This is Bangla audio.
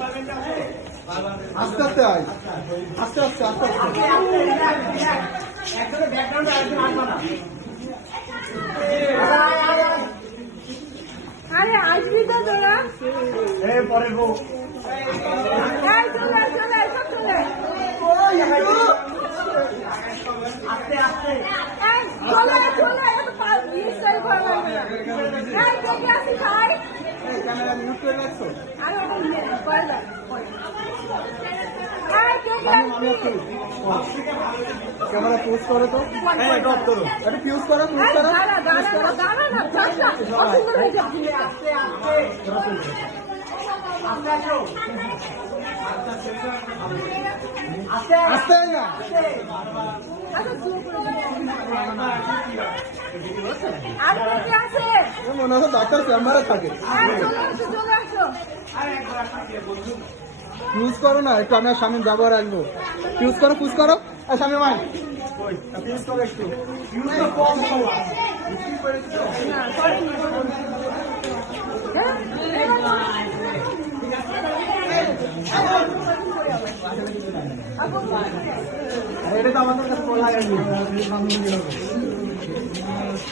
Department আস্তে আস্তে আয়। আস্তে আস্তে আস্তে আস্তে। আরে আসবি তো তোরা। পরের বউ। এই চলে চলে সব চলে। এই চলে চলে এত পাঁচ বিশ সাল লাগবে না এই দেখে আসি ভাই ক্যামেরা মিউট করে রাখছো ক্যামেরা পোস্ট করো তো। হ্যাঁ, drop করো। এটা ফিউজ করো ফিউজ করো। হয়ে যাবে আস্তে মনে হয় ডাক্তার চেম্বারে থাকে। ফিউজ করো না একটু আমার স্বামীর ব্যবহার আসব ফিউজ করো ফিউজ করো। আর স্বামী মাই ফিউজ করো একটু এটা তো আমাদের কাছে বলা হয়নি।